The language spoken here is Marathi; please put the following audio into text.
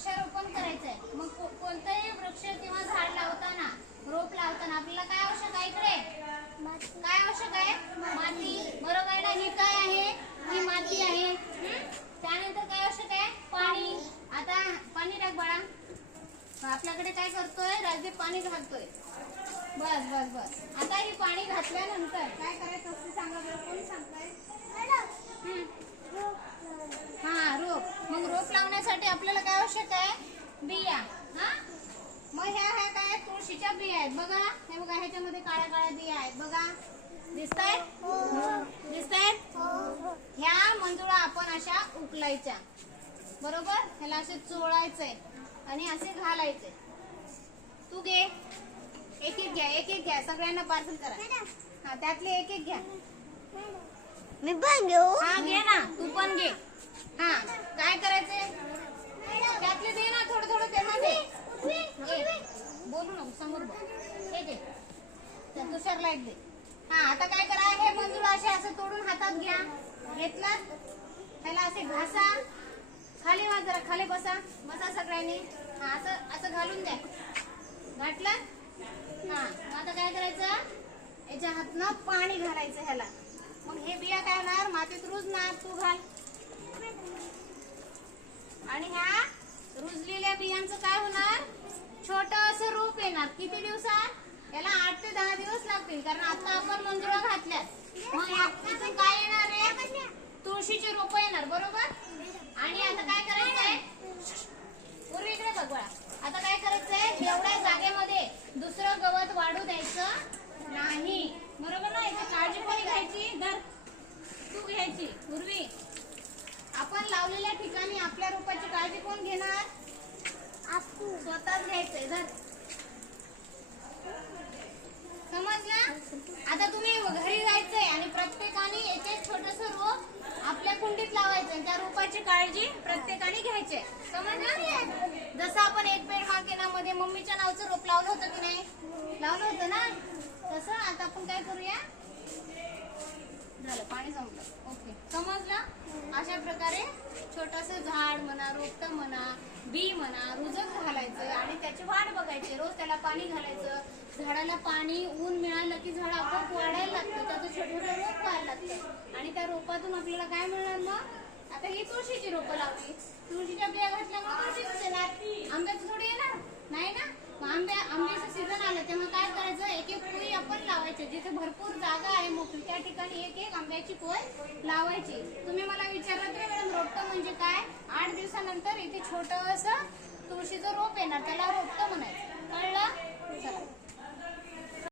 वृक्षारोपण करायचंय. मग कोणतंही वृक्ष किंवा झाड लावताना, रोप लावताना आपल्याला काय आवश्यक आहे? इकडे काय आवश्यक आहे? माती. बरोबर आहे ना? ही काय आहे? ही माती आहे. त्यानंतर काय आवश्यक आहे? पाणी. आता पाणी टाक बाळा. आपल्याकडे काय करतोय? राजदीप पाणी घालतोय. बस बस बस. आता हे पाणी घातल्यानंतर काय करायचं असते सांगा बरं? कोणी सांगताय? हा, रोप. मग रोप लावण्यासाठी आपल्याला काय आवश्यक आहे? बिया. हा, मग ह्या काय तुळशीच्या बिया आहेत बघा. हे बघा, ह्याच्यामध्ये काळ्या काळ्या बिया आहेत बघा. दिसतायत? दिसतायत? ह्या मंजुळा आपण अशा उकलायच्या. बरोबर. ह्याला असे चोळायचंय आणि असे घालायचे. तू घे, एक एक घ्या, एक एक घ्या. सगळ्यांना पार्सल करा. हा, त्यातले एक एक घ्या. मी पण घेऊ? हा, घे ना. तू पण घे. हा, काय करायचंय? त्यातले दे ना, थोडं थोडं त्यांना दे. बोलू नको, समोर बघ. हे घे, तुषारला एक दे. हा, आता काय करा? हे मंजूळ असे असं तोडून हातात घ्या. घेतलं? त्याला असे घासा. खाली वा जरा, खाली बसा. बसा सगळ्यांनी. हा, असं असं घालून द्या. घातलं? हा, आता काय करायचं? याच्या हातनं पाणी घालायचं ह्याला. मग हे बिया काय होणार? मातीत रुजणार. तू घाल. आणि ह्या रुजलेल्या बियांचं काय होणार? छोट असं रोप येणार. किती दिवसात? याला 8 ते 10 दिवस लागतील, कारण आता आपण मंजुळा घातल्यात. मग इथून काय येणार आहे? तुळशीचे रोप येणार. बरोबर. आणि आता काय करायचंय? पूर्वी इकडे बघ बाळा. आता काय करायचंय? एवढ्या जागेमध्ये दुसरं गवत वाढू द्यायचं नाही. बरोबर ना? याची काळजी कोणी घ्यायची? धर, तू घ्यायची. पूर्वी आपण लावलेल्या ठिकाणी आपल्या रोपाची काळजी कोण घेणार? स्वतःच घ्यायचंय. धर, समजलं? आता तुम्ही घरी जायचंय आणि प्रत्येकाने एक एक छोटस रोप आपल्या कुंडीत लावायचं. त्या रोपाची काळजी प्रत्येकाने घ्यायची. समजलं? जसं आपण एक पेड हा केनामध्ये मम्मीच्या नावचं रोप लावलं होतं की नाही? लावलं होतं ना? तसं आता आपण काय करूया? झालं, पाणी संपलं. ओके, समजलं? अशा प्रकारे छोटस झाड म्हणा, रोपट म्हणा, बी म्हणा, रुजत घालायचं आणि त्याची वाढ बघायची. रोज त्याला पाणी घालायचं. झाडाला पाणी, ऊन मिळालं की झाड आपोआप वाढायला लागतं. त्याचं छोटे छोटे रोप व्हायला लागतं आणि त्या रोपातून आपल्याला काय मिळणार? मग आता ही तुळशीची रोपं लावली. तुळशीच्या बिया घातल्यामुळे तुळशीच येणार. आंब्याचं थोडी येणार नाही ना? मग आंब्याचं सीझन आलं तेव्हा काय करायचं? एक एक कुई आपण लावायची. जिथे भरपूर जागा आहे मोकळी त्या ठिकाणी एक एक आंब्याची कोय लावायची. तुम्ही मला विचारलं तर मॅडम रोपटं म्हणजे काय? 8 दिवसानंतर इथे छोटं असं तुळशीचं रोप येणार. त्याला